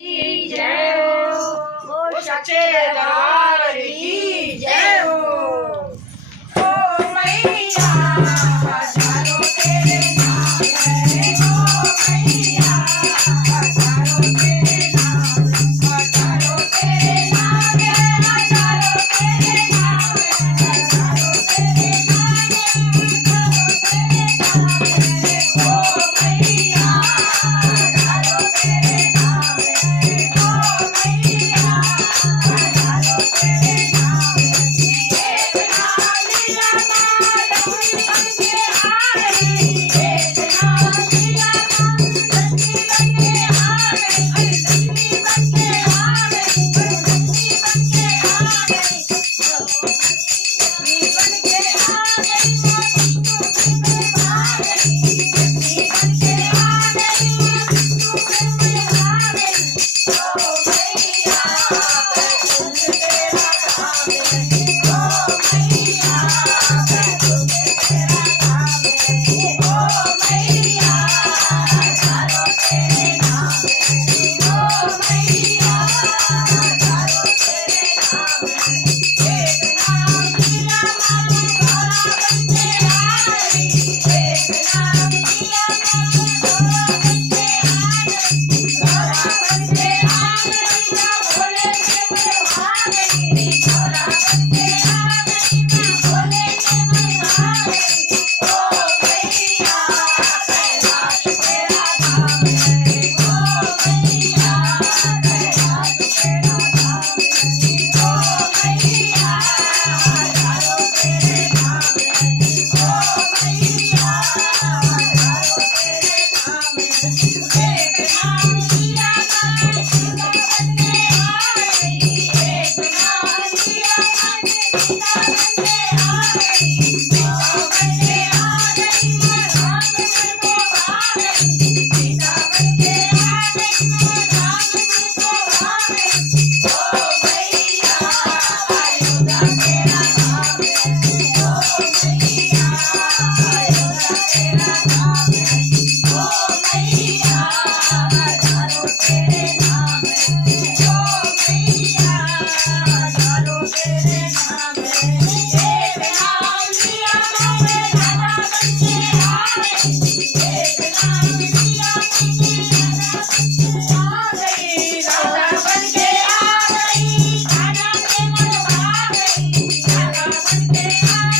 की जय हो, ओ सच्चे दरबार की जय हो। ओ मैया हजारों तेरे नाम है, ओ मैया हजारों तेरे नाम, हजारों तेरे नाम है, हजारों तेरे नाम है, हजारों तेरे नाम है, हजारों तेरे नाम है। ओ मैया हजारों तेरे नाम है, ओ मैया हजारों तेरे नाम है। एक नाम लिया माधुरी बन के आ गई, एक नाम लिया माधुरी बन के आ गई, लक्ष्मी बन के आ गई, लक्ष्मी बन के आ गई, लक्ष्मी बन के आ गई, विष्णु में आ गई, लक्ष्मी बन के आ गई, विष्णु में आ गई। ओ मैया बैकुंठ तेरा धाम है, ओ मैया बैकुंठ तेरा धाम है, ओ मैया हजारों तेरे नाम है, ओ मैया हजारों तेरे नाम है। एक नाम लिया मानो घोड़ा बन के आ गई, एक नाम लिया मानो घोड़ा बन के आ गई, घोड़ा बन के आ गई, माँ भोले के मैं आ गई, घोड़ा बन के आ गई, माँ भोले के मैं आ गई। ओ मैया कैलाश तेरा धाम है, ओ मैया कैलाश तेरा धाम है, ओ मैया हजारों तेरे नाम है, ओ मैया हजारों तेरे नाम है। एक नाम लिया मानो सीता बन के आ गई, एक नाम लिया मानो सीता बन के आ गई, सीता बन के आ गई, माँ राम मन को आ गई, सीता बन के आ गई, माँ राम मन को आ गई। ओ मैया अयोध्या तेरा धाम है, ओ मैया अयोध्या तेरा धाम है, ओ मैया हजारों तेरे नाम है, ओ मैया हजारों तेरे नाम है। एक नाम लिया मैं राधा बन के आ गई, एक नाम लिया मैं राधा बन के आ गई, राधा बन के आ गई, राधा के मन भा गई, राधा बन के आ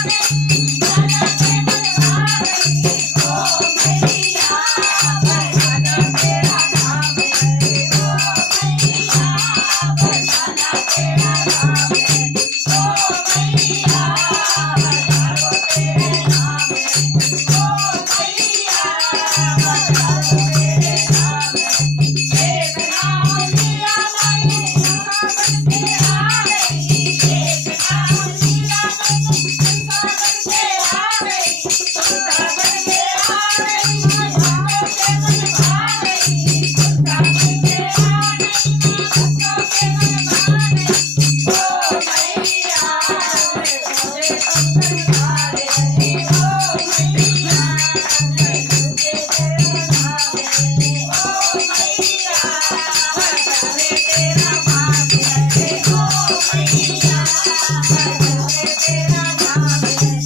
गई, राधा के मन भा गई। ओ मैया बरसाना तेरा धाम है, ओ मैया बरसाना तेरा धाम है, ओ मैया हजारों तेरे नाम है, ओ मैया हजारों तेरे नाम है। एक नाम लिया मानो मूसा बन के आ गई, एक नाम लिया मानो मूसा बन के आ गई, मूसा बन के आ गई, माँ भक्तों के मन भा गई, मूसा बन के आ गई, माँ भक्तों के मन भा गई। ओ मैया तुझे संसारे है, ओ मैया तुझे तेरा नाम है, ओ मैया हजारे तेरा भाग है, ओ मैया हजारे तेरा नाम है, ओ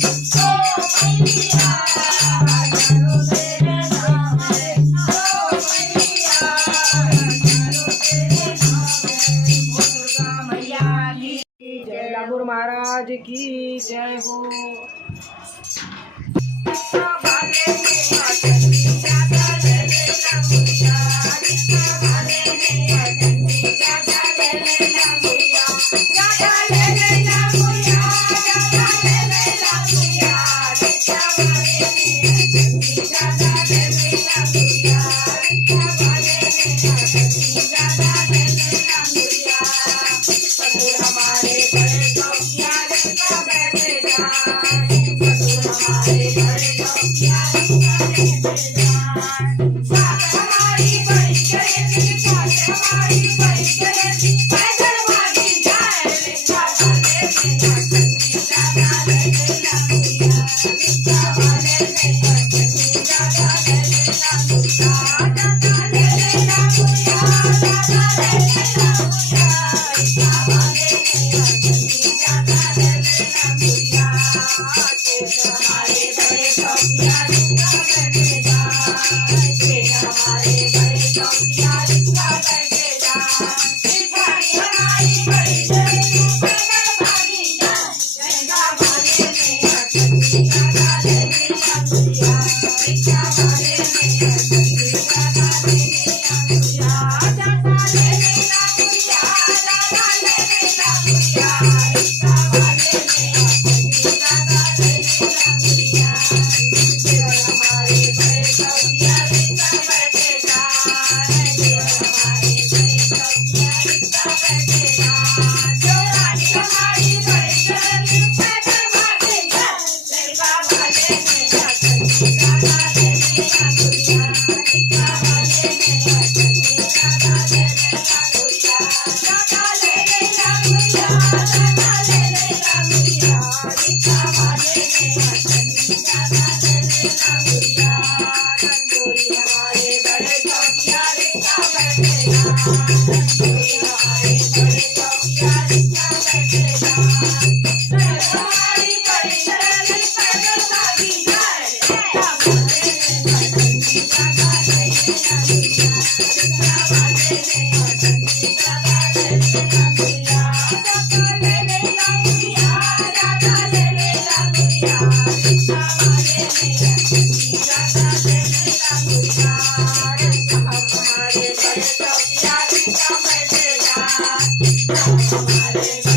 मैया हजारों तेरे नाम है, ओ मैया हजारों तेरे नाम है। ओ दुर्गा मैया की जय, लाहुर महाराज की जय हो। भाले में चंडी चाचा ले लेना भैया, भाले में चंडी चाचा ले लेना भैया, चाचा ले लेना भैया, चाचा ले लेना भैया, भाले में चंडी चाचा ले लेना भैया, भाले में चंडी चाचा ले लेना भैया। ससुर हमारे बड़े शौकिया जिनका बैठे जान, ससुर हमारे बड़े शौकिया जिनका बैठे जान, सास हमारी बड़ी करे, सास हमारी बड़ी करे, पैदल भागी जाए, चाचा ले लेना चंडी चाचा ले लेना भैया, भाले में चंडी चाचा ले लेना भैया, चाचा ले लेना भैया, चाचा ले Hare